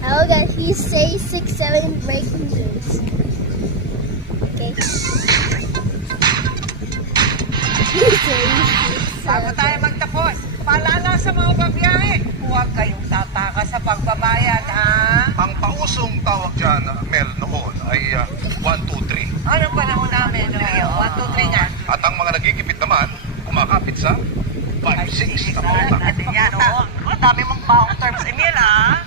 Hello guys, he says 6-7 breaking news. Okay. He says Bago 6-7. tayo magtapos, paalala sa mga babiyahe, huwag kayong tataka sa pagbabayad, ha? Ang pausong tawag dyan, Mel, noon ay 1, 2, 3. Anong panahon namin? 1, 2, 3 nga. At ang mga nagigipit naman, kumakapit sa 5, 6 na Alam pauta. natin yan, oo. Ang dami mong baong terms, Emil, ha?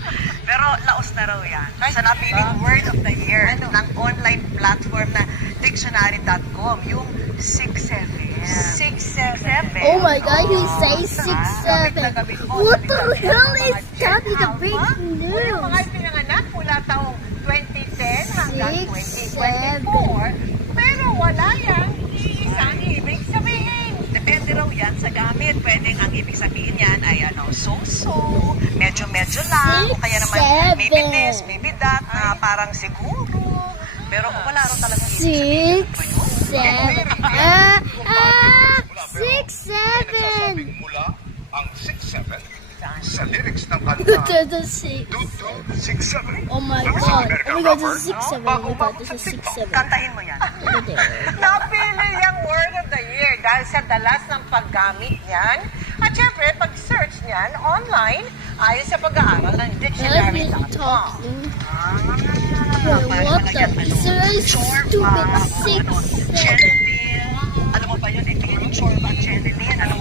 Pero laos na raw yan. Sa napiling word of the year ng online platform na dictionary.com, yung 6-7. 6-7. Oh my god, he says 6-7. What the hell is that? Is the breaking Yung mga news? pinanganak mula taong 2010 hanggang 6, 2024, pero wala yang iisang ibig sabihin. Depende raw yan sa gamit. Pwedeng ang ibig sabihin yan ay so-so, medyo-medyo lang, o kaya naman 6, maybe this, maybe that, na parang siguro. Pero wala raw talagang ibig sabihin. 6, 7. 6, 7. Nagsasabing mula ang 6, 7 sa lyrics ng Look kanta at the 6. 2, 6, 7. Oh my god. Oh my god, this is 6-7. Oh my god, this is 6-7. Kantahin mo yan. Look at there. Napili yung word of the year dahil sa dalas ng paggamit niyan. At syempre, pag-search niyan online, ayon sa pag-aaral ng Why is he dictionary.com. talking? What the? It's very stupid. 6, 7. Cheryl. Alam mo ba yun? Ito yung chorba at Cheryl. Alam